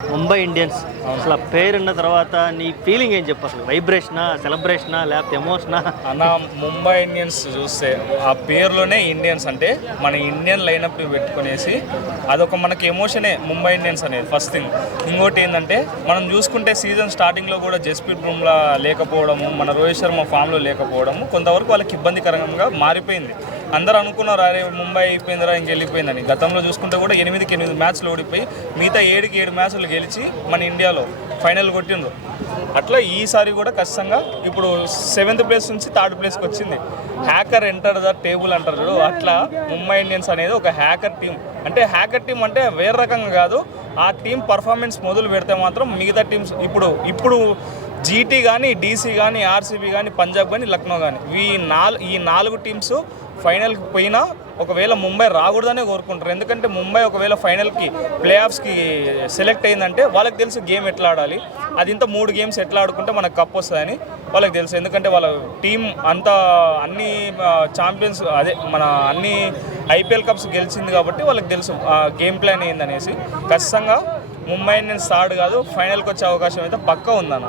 Mumbai Indians అసలు ఆ పేరున్న తర్వాత నీ ఫీలింగ్ ఏం చెప్పు? అసలు వైబ్రేషనా, సెలబ్రేషనా, లేకపోతే ఎమోషనా? అన్న ముంబై ఇండియన్స్ చూస్తే ఆ పేరులోనే ఇండియన్స్ అంటే మన ఇండియన్ లైనప్ పెట్టుకునేసి అదొక మనకి ఎమోషనే ముంబై ఇండియన్స్ అనేది ఫస్ట్ థింగ్. ఇంకోటి ఏంటంటే మనం చూసుకుంటే సీజన్ స్టార్టింగ్లో కూడా జస్ప్రీత్ బుమ్రా లేకపోవడము, మన రోహిత్ శర్మ ఫామ్లో లేకపోవడము కొంతవరకు వాళ్ళకి ఇబ్బందికరంగా మారిపోయింది. అందరూ అనుకున్నారు అరే ముంబై అయిపోయిందిరా ఇంకెళ్ళిపోయిందని. గతంలో చూసుకుంటే కూడా 8కి 8 మ్యాచ్లు ఓడిపోయి మిగతా 7కి 7 మ్యాచ్లు గెలిచి మన ఇండియాలో ఫైనల్ కొట్టిండ్రు. అట్లా ఈసారి కూడా ఖచ్చితంగా ఇప్పుడు 7th ప్లేస్ నుంచి 3rd ప్లేస్కి వచ్చింది. హ్యాకర్ ఎంటర్ ద టేబుల్ అంటారు చూడు, అట్లా ముంబై ఇండియన్స్ అనేది ఒక హ్యాకర్ టీం. అంటే హ్యాకర్ టీం అంటే వేరే రకంగా కాదు, ఆ టీం పర్ఫార్మెన్స్ మొదలు పెడితే మాత్రం మిగతా టీమ్స్ ఇప్పుడు జీటీ కానీ, డీసీ కానీ, ఆర్సీబీ కానీ, పంజాబ్ కానీ, లక్నో కానీ ఈ 4 టీమ్స్ ఫైనల్కి పోయినా ఒకవేళ ముంబై రాకూడదనే కోరుకుంటారు. ఎందుకంటే ముంబై ఒకవేళ ఫైనల్కి ప్లే ఆఫ్స్కి సెలెక్ట్ అయిందంటే వాళ్ళకి తెలుసు గేమ్ ఎట్లా ఆడాలి, అది ఇంత 3 గేమ్స్ ఎట్లా ఆడుకుంటే మనకు కప్ వస్తుందని వాళ్ళకి తెలుసు. ఎందుకంటే వాళ్ళ టీం అంతా అన్ని ఛాంపియన్స్ మన అన్ని ఐపీఎల్ కప్స్ గెలిచింది కాబట్టి వాళ్ళకి తెలుసు గేమ్ ప్లాన్ ఏందనేసి. ఖచ్చితంగా ముంబై ఇండియన్స్ 3rd కాదు ఫైనల్కి వచ్చే అవకాశం అయితే పక్కా ఉందన్న.